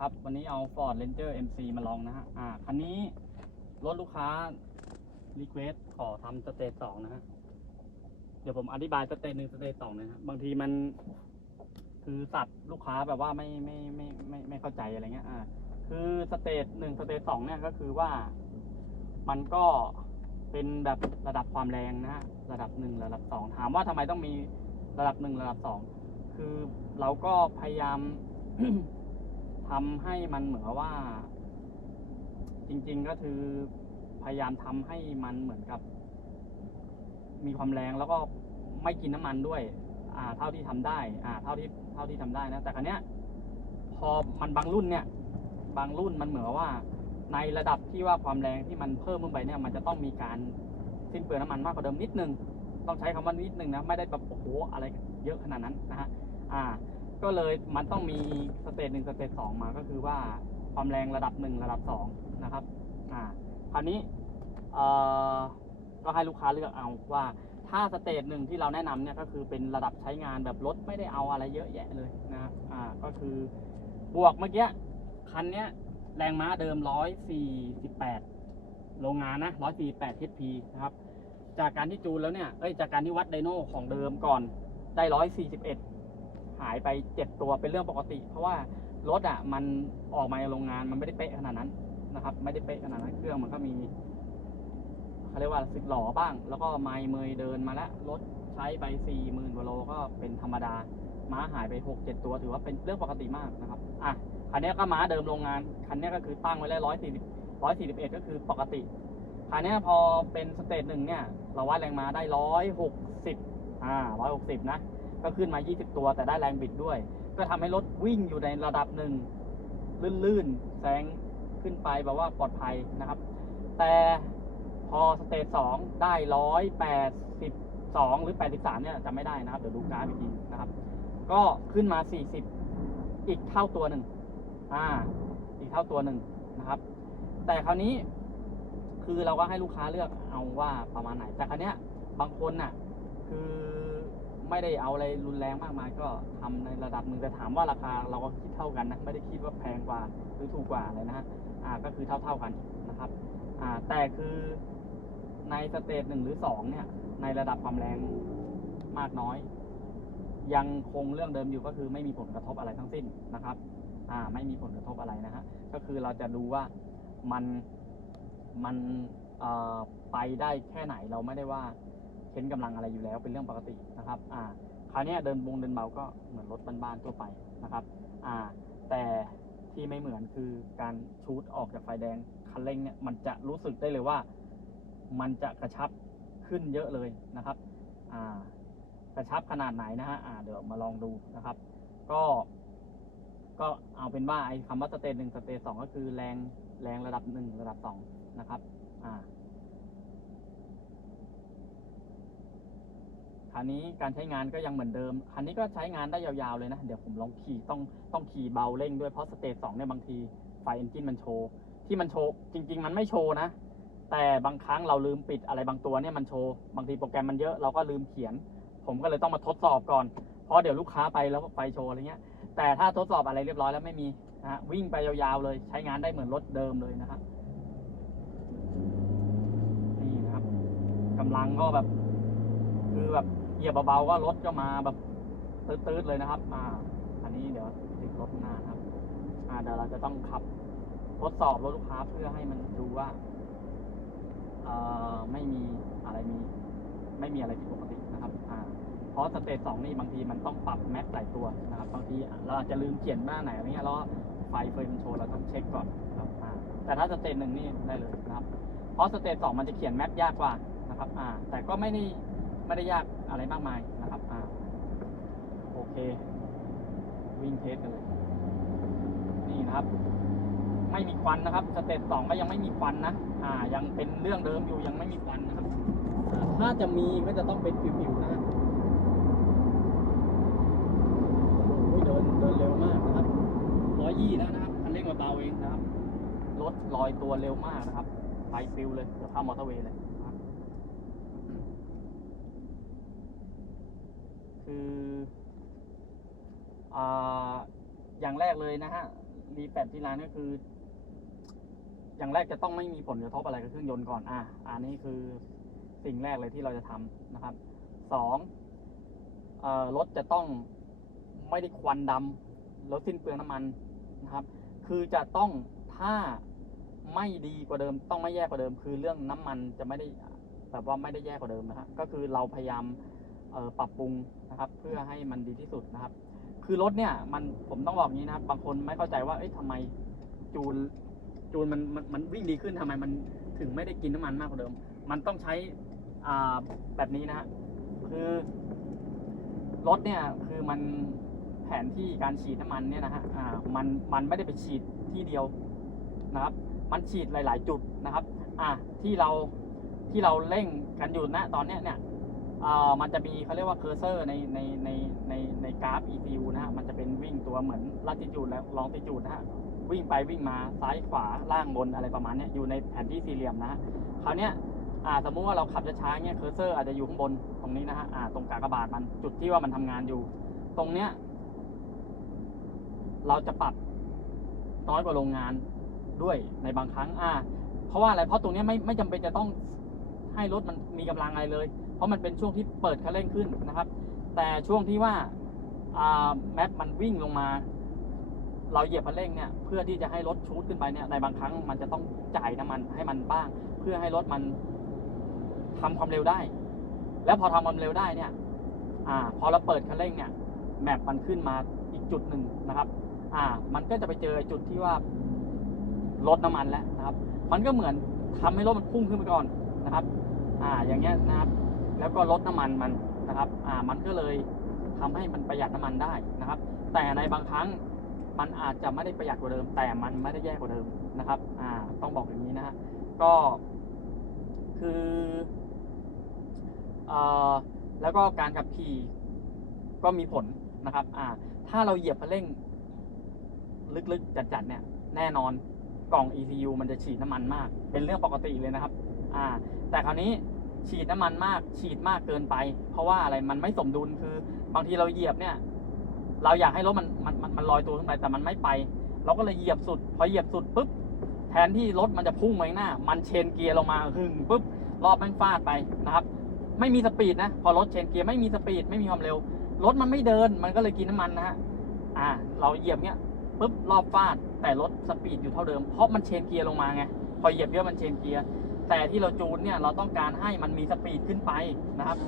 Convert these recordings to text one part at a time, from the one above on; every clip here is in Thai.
ครับวันนี้เอา Ford Ranger MC มาลองนะฮะอ่าคันนี้รถลูกค้ารีเควสขอทำสเตจสองนะฮะเดี๋ยวผมอธิบายสเตจหนึ่งสเตจสองนะฮะบางทีมัน คือสับลูกค้าแบบว่าไม่ไม่ไม่ไม่ไม่เข้าใจอะไรเงี้ยอ่าคือสเตจหนึ่งสเตจสองเนี่ยก็คือว่า มันก็เป็นแบบระดับความแรงนะฮะระดับหนึ่งระดับสองถามว่าทำไมต้องมีระดับหนึ่งระดับสองคือเราก็พยายาม ทำให้มันเหมือนว่า จริง ๆก็คือพยายามทำให้มันเหมือนกับ มีความแรงแล้วก็ไม่กินน้ำมันด้วย อ่า เท่าที่ทำได้ อ่า เท่าที่เท่าที่ทำได้นะ แต่ครั้เนี้ย พอมันบางรุ่นเนี่ย บางรุ่นมันเหมือนว่า ในระดับที่ว่าความแรงที่มันเพิ่มขึ้นไปเนี่ย มันจะต้องมีการสิ้นเปลืองน้ำมันมากกว่าเดิมนิดนึง ต้องใช้คำว่านิดนึงนะ ไม่ได้แบบโอ้โหอะไรเยอะขนาดนั้นนะฮะ อ่า ก็เลยมันต้องมีสเตจหนึ่งสเตจสองมาก็คือว่าความแรงระดับหนึ่งระดับสองนะครับอ่าคราวนี้เอ่อก็ให้ลูกค้าเลือกเอาว่าถ้าสเตจหนึ่งที่เราแนะนำเนี่ยก็คือเป็นระดับใช้งานแบบรถไม่ได้เอาอะไรเยอะแยะเลยนะอ่าก็คือบวกเมื่อกี้คันเนี้ยแรงม้าเดิมร้อยสี่สิบแปดโรงงานนะร้อยสี่แปด HP นะครับ จากการที่จูนแล้วเนี่ย เอ้ย จากการที่วัดไดโน่ของเดิมก่อนได้ร้อยสี่สิบเอ็ด หายไปเจ็ดตัวเป็นเรื่องปกติ เพราะว่ารถอะมันออกมาจากโรงงานมันไม่ได้เป๊ะขนาดนั้นนะครับ ไม่ได้เป๊ะขนาดนั้นเครื่องมันก็มีเขาเรียกว่าสึกหล่อบ้าง แล้วก็ไมล์เมยเดินมาแล้วรถใช้ไปสี่หมื่นกว่าโลก็เป็นธรรมดา ม้าหายไปหกเจ็ดตัวถือว่าเป็นเรื่องปกติมากนะครับอะคันนี้ก็ม้าเดิมโรงงานคันนี้ก็คือตั้งไว้แล้วร้อยสี่สิบร้อยสี่สิบเอ็ดก็คือปกติคันนี้พอเป็นสเตจหนึ่งเนี่ย เราวัดแรงม้าได้ร้อยหกสิบอ่าร้อยหกสิบนะ ก็ขึ้นมา 20 ตัว แต่ได้แรงบิดด้วย ก็ทำให้รถวิ่งอยู่ในระดับหนึ่งลื่นๆแซงขึ้นไปแบบว่าปลอดภัยนะครับ แต่พอสเตจสองได้ร้อยแปดสิบสองหรือแปดสิบสามเนี่ยจำไม่ได้นะครับ เดี๋ยวดูกราฟอีกทีนะครับ ก็ขึ้นมาสี่สิบอีกเท่าตัวหนึ่งอ่า อีกเท่าตัวหนึ่งนะครับ แต่คราวนี้คือเราก็ให้ลูกค้าเลือกเอาว่าประมาณไหน แต่คราวเนี้ยบางคนน่ะ คือ ไม่ได้เอาอะไรรุนแรงมากมายก็ทำในระดับหนึ่งแต่ถามว่าราคาเราก็คิดเท่ากันนะไม่ได้คิดว่าแพงกว่าหรือถูกกว่าเลยนะฮะอ่าก็คือเท่าเท่าๆกันนะครับอ่าแต่คือในสเตจหนึ่งหรือสองเนี่ย ในระดับความแรงมากน้อย ยังคงเรื่องเดิมอยู่ก็คือไม่มีผลกระทบอะไรทั้งสิ้นนะครับอ่าไม่มีผลกระทบอะไรนะฮะก็คือเราจะดูว่ามันมันไปได้แค่ไหนเราไม่ได้ว่า เค้นกำลังอะไรอยู่แล้วเป็นเรื่องปกตินะครับอ่าคราวนี้เดินบงเดินเบาก็เหมือนรถบ้านๆทั่วไปนะครับอ่าแต่ที่ไม่เหมือนคือการชูดออกจากไฟแดงคันเร่งเนี่ยมันจะรู้สึกได้เลยว่า มันจะกระชับขึ้นเยอะเลยนะครับอ่ากระชับขนาดไหนนะฮะอ่าเดี๋ยวมาลองดูนะครับ ก็ก็เอาเป็นว่าไอ้คำว่าสเตจหนึ่งสเตจสองก็คือแรงแรงระดับหนึ่งระดับสองนะครับ อ่า คันนี้การใช้งานก็ยังเหมือนเดิม คันนี้ก็ใช้งานได้ยาวๆเลยนะ เดี๋ยวผมลองขี่ต้องต้องขี่เบาเร่งด้วยเพราะสเตจสองเนี่ยบางทีไฟเอนจินมันโชว์ที่มันโชว์จริง ๆ มันไม่โชว์นะ แต่บางครั้งเราลืมปิดอะไรบางตัวเนี่ยมันโชว์บางทีโปรแกรมมันเยอะเราก็ลืมเขียน ผมก็เลยต้องมาทดสอบก่อน เพราะเดี๋ยวลูกค้าไปแล้วไฟโชว์อะไรเงี้ย แต่ถ้าทดสอบอะไรเรียบร้อยแล้วไม่มีนะฮะวิ่งไปยาวๆเลยใช้งานได้เหมือนรถเดิมเลยนะครับนี่นะครับกำลังก็แบบคือแบบ ยียบเบาๆก็รถก็มาแบบตืดๆเลยนะครับ อ่า อันนี้เดี๋ยวติดรถหน้านะครับ อ่าเดี๋ยวเราจะต้องขับทดสอบรถลูกค้าเพื่อให้มันดูว่าเอ่อไม่มีอะไรมี ไม่มีอะไรผิดปกตินะครับ อ่า เพราะสเตจสองนี่บางทีมันต้องปรับแม็กหลายตัวนะครับ บางทีเราอาจจะลืมเขียนหน้าไหนอะไรเงี้ยแล้วไฟเฟยมันโชว์เราต้องเช็คก่อนครับอ่าแต่ถ้าสเตจหนึ่งนี่ได้เลยนะครับ เพราะสเตจสองมันจะเขียนแมปยากกว่านะครับ อ่า แต่ก็ไม่ได้ ไม่ได้ยากอะไรมากมายนะครับอ่าโอเค วิ่งเทสกันเลย นี่นะครับ ไม่มีควันนะครับ สเตจสองก็ยังไม่มีควันนะ อ่า ยังเป็นเรื่องเดิมอยู่ยังไม่มีควันนะครับ ถ้าจะมีก็จะต้องเป็นผิวๆนะฮะโอ้ยเดินเดินเร็วมากนะครับร้อยยี่แล้วนะครับคันเร่งมาเบาเองนะครับ รถลอยตัวเร็วมากนะครับไฟฟิวเลย เดี๋ยวเข้ามอเตอร์เวย์เลยนะ คือออย่างแรกเลยนะฮะรีแปดที่ร้านก็คือ อย่างแรกจะต้องไม่มีผลกระทบอะไรกับเครื่องยนต์ก่อนอะอันนี้คือสิ่งแรกเลยที่เราจะทำนะครับสองอรถจะต้องไม่ได้ควันดำรถสิ้นเปลืองน้ำมันนะครับ คือจะต้องถ้าไม่ดีกว่าเดิม ต้องไม่แย่กว่าเดิม คือเรื่องน้ำมันจะไม่ได้แบบว่าไม่ได้แย่กว่าเดิมนะครับก็คือเราพยายามปรับปรุง นะครับ เพื่อให้มันดีที่สุดนะครับ คือรถเนี่ยมันผมต้องบอกงี้นะครับ บางคนไม่เข้าใจว่าเอ้ยทำไมจูนจูนมันมันมันวิ่งดีขึ้นทำไมมันถึงไม่ได้กินน้ำมันมากกว่าเดิม มันต้องใช้อ่าแบบนี้นะฮะคือรถเนี่ยคือมันแผนที่การฉีดน้ำมันเนี่ยนะฮะอ่ามันมันไม่ได้ไปฉีดที่เดียวนะครับ มันฉีดหลาย ๆ จุดนะครับ อะที่เราที่เราเร่งกันอยู่ณตอนเนี้ยเนี่ย อ่ามันจะมีเขาเรียกว่าเคอร์เซอร์ในในในในในกราฟ ECU นะฮะมันจะเป็นวิ่งตัวเหมือนลัติจูดและลองติจูดนะฮะวิ่งไปวิ่งมาซ้ายขวาล่างบนอะไรประมาณนี้อยู่ในแผนที่สี่เหลี่ยมนะฮะคราวเนี้ยอ่าสมมุติว่าเราขับช้าๆเงี้ยเคอร์เซอร์อาจจะอยู่ข้างบนตรงนี้นะฮะอ่าตรงกากบาทมันจุดที่ว่ามันทำงานอยู่ ตรงเนี้ย เราจะปรับน้อยกว่าโรงงานด้วยในบางครั้ง อ่า เพราะว่าอะไรเพราะตรงเนี้ยไม่ไม่จำเป็นจะต้องให้รถมันมีกำลังอะไรเลย เพราะมันเป็นช่วงที่เปิดคันเร่งขึ้นนะครับ แต่ช่วงที่ว่าแมปมันวิ่งลงมา เราเหยียบคันเร่งเนี่ยเพื่อที่จะให้รถชูดขึ้นไปเนี่ยในบางครั้งมันจะต้องจ่ายน้ำมันให้มันบ้าง เพื่อให้รถมันทำความเร็วได้ แล้วพอทำความเร็วได้เนี่ยอพอเราเปิดคันเร่งเนี่ยแมปมันขึ้นมาอีกจุดหนึ่งนะครับอ่ามันก็จะไปเจอจุดที่ว่าลดน้ำมันแล้วนะครับ มันก็เหมือนทำให้รถมันพุ่งขึ้นไปก่อนนะครับ อ่า อย่างเงี้ยนะครับ แล้วก็ลดน้ำมันมันนะครับอ่ามันก็เลยทำให้มันประหยัดน้ำมันได้นะครับ แต่ในบางครั้งมันอาจจะไม่ได้ประหยัดกว่าเดิม แต่มันไม่ได้แย่กว่าเดิมนะครับอ่าต้องบอกอย่างนี้นะฮะก็คือเอ่อแล้วก็การขับขี่ก็มีผลนะครับอ่าถ้าเราเหยียบคันเร่งลึกๆ จัดๆเนี่ยแน่นอนกล่อง ECU มันจะฉีดน้ำมันมาก เป็นเรื่องปกติเลยนะครับ อ่า แต่คราวนี้ ฉีดน้ำมันมาก ฉีดมากเกินไป เพราะว่าอะไรมันไม่สมดุลคือบางทีเราเหยียบเนี่ย เราอยากให้รถมันมันมันมันลอยตัวขึ้นไปแต่มันไม่ไป เราก็เลยเหยียบสุด พอเหยียบสุดปุ๊บแทนที่รถมันจะพุ่งไปหน้า มันเชนเกียร์ลงมาหึ่งปุ๊บรอบแม่งฟาดไปนะครับ ไม่มีสปีดนะ พอรถเชนเกียร์ไม่มีสปีดไม่มีความเร็วรถมันไม่เดินมันก็เลยกินน้ำมันนะฮะอ่า เราเหยียบเนี้ยปุ๊บรอบฟาดแต่รถสปีดอยู่เท่าเดิมเพราะมันเชนเกียร์ลงมาไงพอเหยียบเยอะมันเชนเกียร์ แต่ที่เราจูนเนี่ยเราต้องการให้มันมีสปีดขึ้นไปนะครับ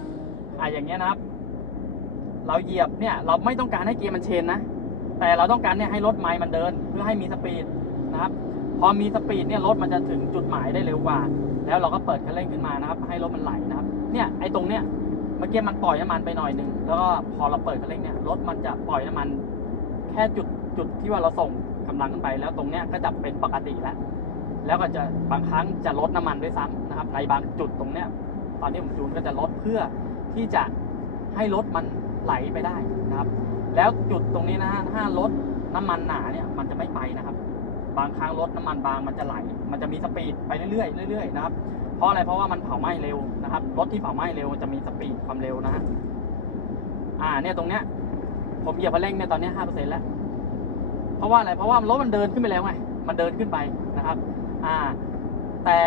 อ่าอย่างเงี้ยนะครับ เราเหยียบเนี่ยเราไม่ต้องการให้เกียร์มันเชนนะ แต่เราต้องการเนี่ยให้รถไม้มันเดินเพื่อให้มีสปีดนะครับ พอมีสปีดเนี่ยรถมันจะถึงจุดหมายได้เร็วกว่า แล้วเราก็เปิดคันเร่งขึ้นมานะครับ ให้รถมันไหลนะครับ เนี่ยไอ้ตรงเนี้ยเมื่อกี้มันปล่อยน้ำมันไปหน่อยหนึงแล้วก็พอเราเปิดคันเร่งเนี่ยรถมันจะปล่อยน้ำมัน แค่จุดจุดที่ว่าเราส่งกำลังขึ้นไป แล้วตรงเนี้ยก็จะเป็นปกติแล้ว แล้วก็จะบางครั้งจะลดน้ำมันด้วยซ้ำนะครับ ในบางจุดตรงเนี้ยตอนนี้ผมจูนก็จะลดเพื่อที่จะให้รถมันไหลไปได้นะครับ แล้วจุดตรงนี้นะฮะถ้ารถน้ำมันหนาเนี่ยมันจะไม่ไปนะครับ บางครั้งรถน้ำมันบางมันจะไหล มันจะมีสปีดไปเรื่อยๆเรื่อยๆนะครับเพราะอะไรเพราะว่ามันเผาไหม้เร็วนะครับรถที่เผาไหม้เร็วจะมีสปีดความเร็วนะฮะอ่าเนี่ยตรงเนี้ยผมเหยียบคันเร่งเนี่ยตอนนี้ห้าเปอร์เซ็นต์แล้ว เพราะว่าอะไรเพราะว่ารถมันเดินขึ้นไปแล้วไงมันเดินขึ้นไปนะครับ อ่า แต่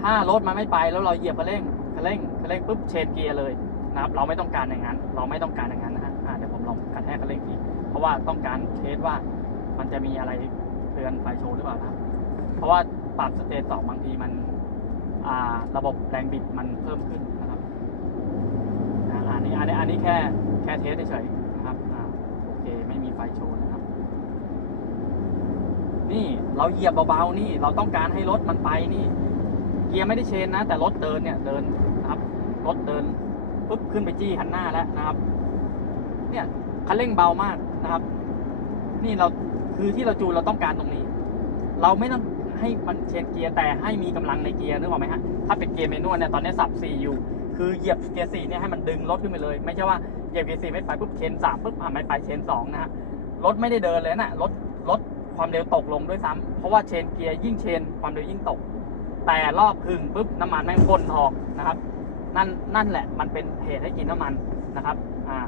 ถ้ารถมันไม่ไปแล้วเราเหยียบคันเร่งคันเร่งคันเร่งปุ๊บเชนเกียร์เลยนะครับ เราไม่ต้องการอย่างนั้น เราไม่ต้องการอย่างนั้นนะฮะอ่าเดี๋ยวผมลองกระแทกคันเร่งทีเพราะว่าต้องการเทสว่ามันจะมีอะไรเตือนไฟโชว์หรือเปล่านะครับ เพราะว่าปรับสเตจสองบางทีมันอ่าระบบแรงบิดมันเพิ่มขึ้นนะครับอ่าอันนี้อันนี้อันนี้แค่แค่เทสเฉยๆนะครับอ่าโอเคไม่มีไฟโชว์นะครับ นี่ เราเหยียบเบาๆนี่ เราต้องการให้รถมันไปนี่ เกียร์ไม่ได้เชนนะ แต่รถเดินเนี่ยเดินนะครับ รถเดินปุ๊บขึ้นไปจี้คันหน้าแล้วนะครับ เนี่ยคันเร่งเบามากนะครับ นี่เราคือที่เราจูนเราต้องการตรงนี้ เราไม่ต้องให้มันเชนเกียร์แต่ให้มีกำลังในเกียร์นึกออกไหมฮะถ้าเป็นเกียร์เมนวลเนี่ยตอนนี้สับสี่อยู่คือเหยียบเกียร์สี่เนี่ยให้มันดึงรถขึ้นไปเลย ไม่ใช่ว่าเหยียบเกียร์สี่ไม่ไปปุ๊บเชนสามปุ๊บอะไม่ไปเชนสองนะฮะรถไม่ได้เดินเลยนะรถรถ ความเร็วตกลงด้วยซ้ำเพราะว่าเชนเกียร์ยิ่งเชนความเร็วยิ่งตก แต่รอบพึ่งปุ๊บน้ำมันแม่งพ่นออกนะครับนั่นนั่นแหละมันเป็นเหตุให้กินน้ำมันนะครับอ่า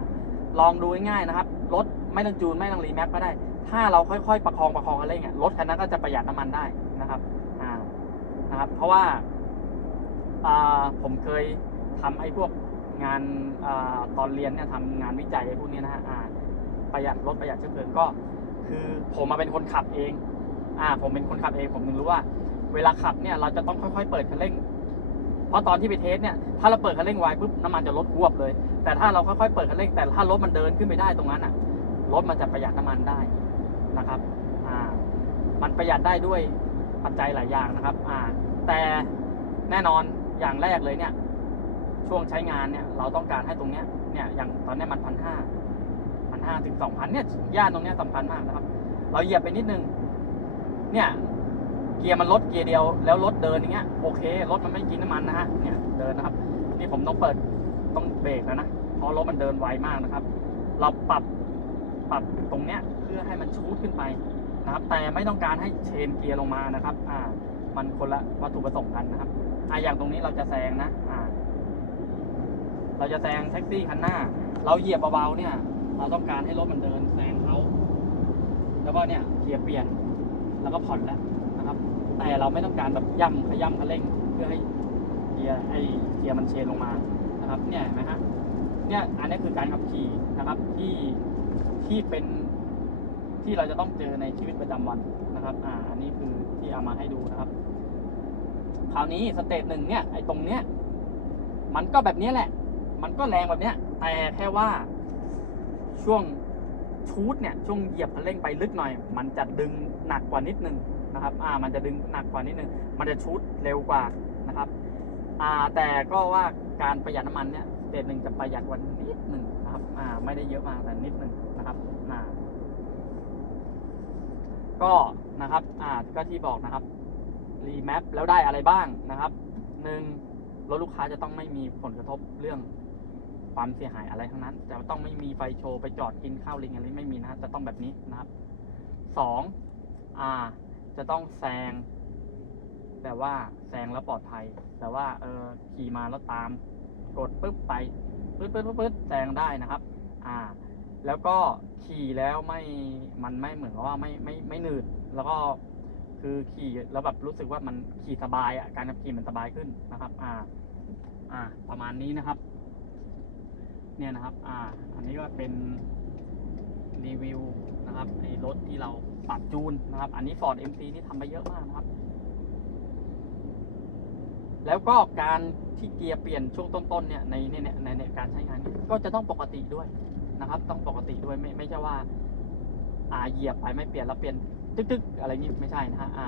ลองดูง่ายๆนะครับรถไม่ต้องจูนไม่ต้องรีแมปก็ได้ ถ้าเราค่อยๆ ประคองประคองอะไรเงี้ยรถคันนั้นก็จะประหยัดน้ำมันได้นะครับอ่านะครับเพราะว่าอ่าผมเคยทำไอ้พวกงานอ่าตอนเรียนเนี่ยทำงานวิจัยไอ้พวกนี้นะฮะอ่าประหยัดรถประหยัดเชื้อเพลิงก็ คือผมมาเป็นคนขับเอง อ่า ผมเป็นคนขับเอง ผมถึงรู้ว่า เวลาขับเนี่ยเราจะต้องค่อยๆ เปิดคันเร่ง เพราะตอนที่ไปเทสเนี่ย ถ้าเราเปิดคันเร่งไวปุ๊บน้ำมันจะลดหวบเลย แต่ถ้าเราค่อยๆ เปิดคันเร่ง แต่ถ้ารถมันเดินขึ้นไปได้ตรงนั้นอะ รถมันจะประหยัดน้ำมันได้นะครับ อ่า มันประหยัดได้ด้วยปัจจัยหลายอย่างนะครับ อ่า แต่แน่นอนอย่างแรกเลยเนี่ย ช่วงใช้งานเนี่ย เราต้องการให้ตรงเนี้ย เนี่ย อย่างตอนนี้มันพันห้า พันห้าถึงสองพันเนี่ยย่านตรงเนี้ยสำคัญมากนะครับ เราเหยียบไปนิดนึง เนี่ยเกียร์มันลดเกียร์เดียวแล้วรถเดินอย่างเงี้ยโอเครถมันไม่กินน้ำมันนะฮะเนี่ยเดินนะครับ นี่ผมต้องเปิดต้องเบรกแล้วนะเพราะรถมันเดินไวมากนะครับ เราปรับปรับตรงเนี้ยเพื่อให้มันชูดขึ้นไปนะครับ แต่ไม่ต้องการให้เชนเกียร์ลงมานะครับ อ่า มันคนละวัตถุประสงค์กันนะครับอ่าอย่างตรงนี้เราจะแซงนะอ่าเราจะแซงแท็กซี่คันหน้า เราเหยียบเบาๆเนี่ย เราต้องการให้รถมันเดินแซงเขาแล้วก็เนี่ยเกียร์เปลี่ยน แล้วก็ผ่อนแล้วนะครับ แต่เราไม่ต้องการแบบย่ำขย่ำคันเร่งเพื่อให้เกียร์ไอเกียร์มันเชนลงมานะครับเนี่ยเห็นไหมฮะเนี่ยอันนี้คือการขับขี่นะครับที่ที่เป็นที่เราจะต้องเจอในชีวิตประจำวันนะครับ อ่าอันนี้คือที่เอามาให้ดูนะครับ คราวนี้สเตจหนึ่งเนี่ยไอ้ตรงเนี้ยมันก็แบบนี้แหละ มันก็แรงแบบเนี้ยแต่แค่ว่า ช่วงชูดเนี่ยช่วงเหยียบคันเร่งไปลึกหน่อย มันจะดึงหนักกว่านิดนึงนะครับอ่ามันจะดึงหนักกว่านิดนึง มันจะชูดเร็วกว่านะครับอ่าแต่ก็ว่าการประหยัดน้ำมันเนี่ยเตจหนึ่งจะประหยัดกว่านิดหนึ่งนะครับอ่าไม่ได้เยอะมากแต่นิดหนึ่งนะครับอ่าก็นะครับอ่าก็ที่บอกนะครับรีแมปแล้วได้อะไรบ้างนะครับหนึ่งรถลูกค้าจะต้องไม่มีผลกระทบเรื่อง ความเสียหายอะไรทั้งนั้น จะต้องไม่มีไฟโชว์ไปจอดกินข้าวลิงอะไรไม่มีนะจะต้องแบบนี้นะครับสองอ่า จะต้องแซงแต่ว่าแซงแล้วปลอดภัย แต่ว่าเออขี่มาแล้วตาม กดปึ๊บไปปึ๊บปึ๊บปึ๊บปึ๊บแซงได้นะครับ อ่า แล้วก็ขี่แล้วไม่มันไม่เหมือนว่าไม่ไม่ไม่หนืด แล้วก็คือขี่แล้วแบบรู้สึกว่ามันขี่สบายอะการขับขี่มันสบายขึ้นนะครับ อ่า อ่า ประมาณนี้นะครับ เนี่ยนะครับ อ่า อันนี้ก็เป็นรีวิวนะครับไอ้รถที่เราปรับจูนนะครับ อันนี้ Ford MC นี่ทำไปเยอะมากนะครับ แล้วก็การที่เกียร์เปลี่ยนช่วงต้นๆเนี่ยในในในในในการใช้งานเนี่ยก็จะต้องปกติด้วยนะครับ ต้องปกติด้วยไม่ไม่ใช่ว่า อ่าเหยียบไปไม่เปลี่ยนแล้วเปลี่ยนตึ๊กๆอะไรนี้ไม่ใช่นะฮะอ่า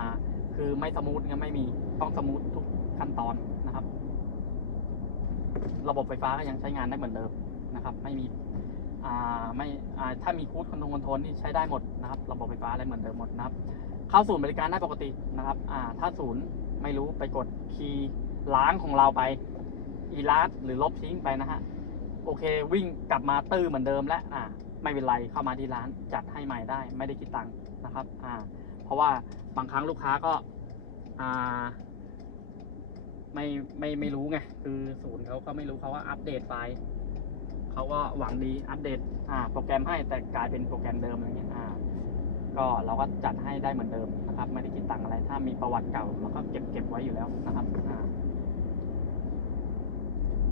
คือไม่สมูทงั้นไม่มีต้องสมูททุกขั้นตอนนะครับ ระบบไฟฟ้าก็ยังใช้งานได้เหมือนเดิม นะครับ ไม่มีอ่าไม่อ่าถ้ามีคูดคอนโทรลคอนโทรลนี่ใช้ได้หมดนะครับ ระบบไฟฟ้าอะไรเหมือนเดิมหมดนะครับ เข้าศูนย์บริการได้ปกตินะครับอ่าถ้าศูนย์ไม่รู้ไปกดคีย์ล้างของเราไปอีลาสหรือลบทิ้งไปนะฮะโอเควิ่งกลับมาตื้อเหมือนเดิมแล้วอ่าไม่เป็นไรเข้ามาที่ร้านจัดให้ใหม่ได้ไม่ได้คิดตังค์นะครับอ่าเพราะว่าบางครั้งลูกค้าก็อ่าไม่ไม่ไม่รู้ไงคือศูนย์เขาก็ไม่รู้เขาว่าอัปเดตไฟล์ เขาก็หวังดีอัปเดตอ่าโปรแกรมให้แต่กลายเป็นโปรแกรมเดิมอะไรเงี้ยอ่าก็เราก็จัดให้ได้เหมือนเดิมนะครับ ไม่ได้คิดตังอะไร ถ้ามีประวัติเก่าเราก็เก็บเก็บไว้อยู่แล้วนะครับอ่า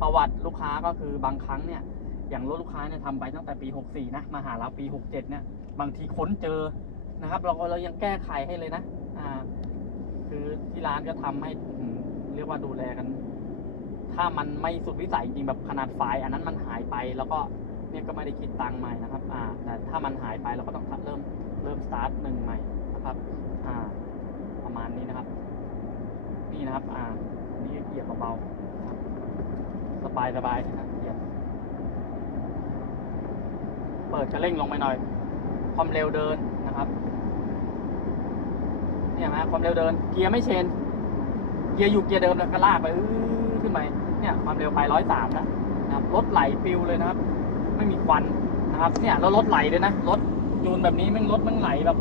ประวัติลูกค้าก็คือบางครั้งเนี่ย อย่างรถลูกค้าเนี่ยทำไปตั้งแต่ปี 64 นะ มาหาเราปี 67 เนี่ย บางทีค้นเจอนะครับ เราก็เรายังแก้ไขให้เลยนะ อ่า คือที่ร้านก็ทำให้เรียกว่าดูแลกัน ถ้ามันไม่สุดวิสัยจริงแบบขนาดไฟล์อันนั้นมันหายไปแล้วก็เนี่ยก็ไม่ได้คิดตังค์ใหม่นะครับอ่าแต่ถ้ามันหายไปเราก็ต้องเริ่มเริ่มสตาร์ทหนึ่งใหม่นะครับอ่าประมาณนี้นะครับ นี่นะครับอ่านี่เหยียบเบาๆสบายสบายนะครับเหยียบเปิดจะเร่งลงไปหน่อย ความเร็วเดินนะครับเนี่ยฮะความเร็วเดินเกียร์ไม่เชนเกียร์อยู่เกียร์เดิมแล้วก็ลากไปอื้อขึ้นไป เนี่ยความเร็วไปร้อยสามแล้วนะครับรถไหลปิวเลยนะครับ ไม่มีควันนะครับ เนี่ยแล้วรถไหลเลยนะรถจูนแบบนี้แม่งรถแม่งไหลแบบ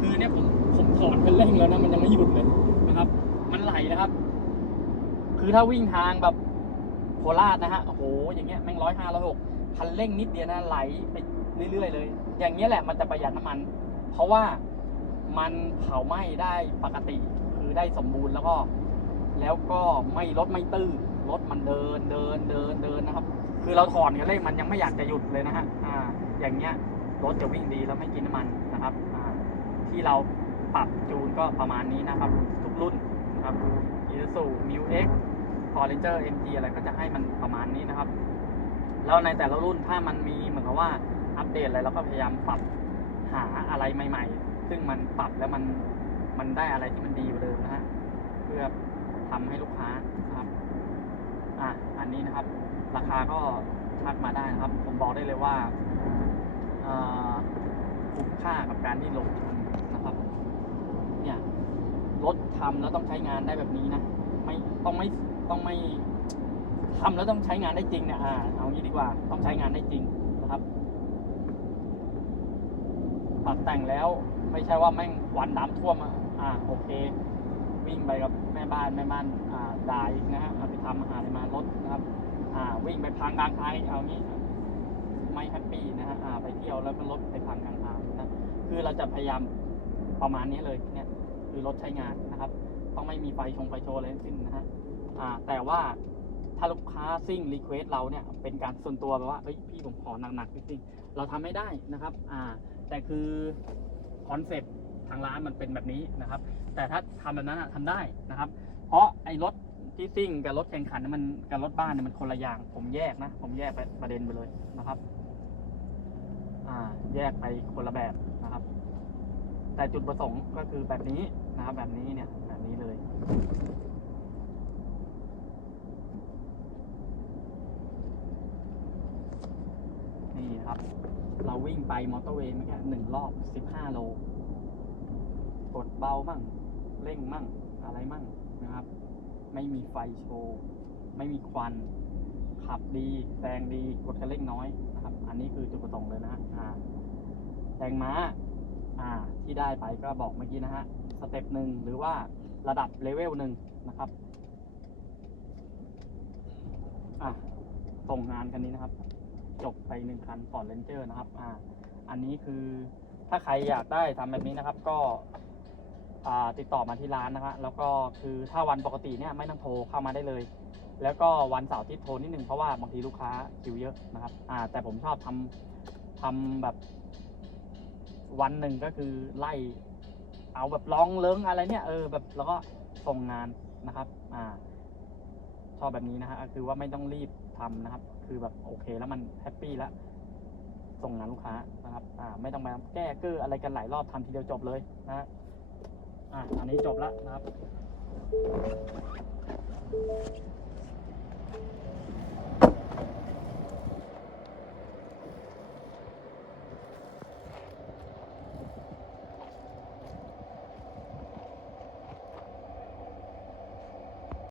คือเนี่ยผมผมถอนคันเร่งแล้วนะมันยังไม่หยุดเลยนะครับ มันไหลนะครับ คือถ้าวิ่งทางแบบโคราชนะฮะโอ้โหอย่างเงี้ยแม่งร้อยห้าร้อยหกคันเร่งนิดเดียวนะไหลไปเรื่อยๆเลย อย่างเงี้ยแหละมันจะประหยัดน้ำมัน เพราะว่ามันเผาไหม้ได้ปกติ คือได้สมบูรณ์แล้วก็ แล้วก็ไม่รถไม่ตื้อ รถมันเดินเดินเดินเดินนะครับ คือเราถอนกันเลยมันยังไม่อยากจะหยุดเลยนะฮะอ่าอย่างเงี้ยรถจะวิ่งดีแล้วไม่กินน้ำมันนะครับอ่าที่เราปรับจูนก็ประมาณนี้นะครับ ทุกรุ่นนะครับ i s u m u x f o r r a n g e r MG อร์เอ็มจีอะไรก็จะให้มันประมาณนี้นะครับ แล้วในแต่ละรุ่นถ้ามันมีเหมือนกับว่าอัปเดตอะไรเราก็พยายามปรับหาอะไรใหม่ ๆ ซึ่งมันปรับแล้วมันมันได้อะไรที่มันดีกว่าเดิมนะฮะเพื่อทำให้ลูกค้านะครับ อะอันนี้นะครับ ราคาก็ทักมาได้นะครับ ผมบอกได้เลยว่าอ่อคุ้มค่ากับการที่ลงทุนนะครับ เนี่ยรถทำแล้วต้องใช้งานได้แบบนี้นะ ไม่ต้องไม่ต้องไม่ทำแล้วต้องใช้งานได้จริงเนี่ยอ่าเอางี้ดีกว่าต้องใช้งานได้จริงนะครับตัดแต่งแล้วไม่ใช่ว่าแม่งวันน้ำท่วมอะอ่าโอเค ไปกับแม่บ้านแม่บ้านอ่าด่าอีกนะฮะเอาไปทำอาหารอะไรมารถนะครับ อ่าวิ่งไปพังกลางทางอีกเอางี้ไม่แฮปปี้นะฮะอ่าไปเที่ยวแล้วก็รถไปพังกลางทางนะคือเราจะพยายามประมาณนี้เลยเนี่ยคือรถใช้งานนะครับ ต้องไม่มีไฟชงไฟโชว์อะไรทั้งสิ้นนะฮะอ่าแต่ว่าถ้าลูกค้าซิ่งรีเควสเราเนี่ยเป็นการส่วนตัวแบบว่าเฮ้ยพี่ผมขอหนักๆจริงๆเราทำไม่ได้นะครับ อ่า แต่คือคอนเซ็ปต์ ทางร้านมันเป็นแบบนี้นะครับ แต่ถ้าทำแบบนั้นอะทำได้นะครับ เพราะไอ้รถที่ซิ่งกับรถแข่งขันเนี่ยมันกับรถบ้านเนี่ยมันคนละอย่าง ผมแยกนะ ผมแยกไปประเด็นไปเลยนะครับอ่าแยกไปคนละแบบนะครับ แต่จุดประสงค์ก็คือแบบนี้นะครับ แบบนี้เนี่ยแบบนี้เลยนี่ครับ เราวิ่งไปมอเตอร์เวย์เมื่อกี้หนึ่งรอบสิบห้าโล ดเบามั่งเร่งมั่งอะไรมั่งนะครับ ไม่มีไฟโชว์ ไม่มีควันขับดีแซงดีกดคันเร่งน้อยนะครับ อันนี้คือจุดประสงค์เลยนะฮะอ่าแรงม้าอ่าที่ได้ไปก็บอกเมื่อกี้นะฮะสเต็ปหนึ่งหรือว่าระดับเลเวลหนึ่งนะครับอะส่งงานกันนี้นะครับ จบไปหนึ่งคันฟอร์ดเรนเจอร์นะครับ อ่า อันนี้คือถ้าใครอยากได้ทำแบบนี้นะครับ ก็ ติดต่อมาที่ร้านนะฮะแล้วก็คือถ้าวันปกติเนี่ยไม่ต้องโทรเข้ามาได้เลย แล้วก็วันเสาร์ที่โทรนิดนึงเพราะว่าบางทีลูกค้าคิวเยอะนะครับอ่าแต่ผมชอบทำทำแบบ วันหนึ่งก็คือไล่ เอาแบบร้องเลิ้งอะไรเนี่ยเออแบบแล้วก็ส่งงานนะครับอ่าชอบแบบนี้นะฮะคือว่าไม่ต้องรีบทำนะครับ คือแบบโอเคแล้วมันแฮปปี้แล้วส่งงานลูกค้านะครับอ่าไม่ต้องมาแก้เก้ออะไรกันหลายรอบทำทีเดียวจบเลยนะฮะ อะอันนี้จบแล้วนะครับ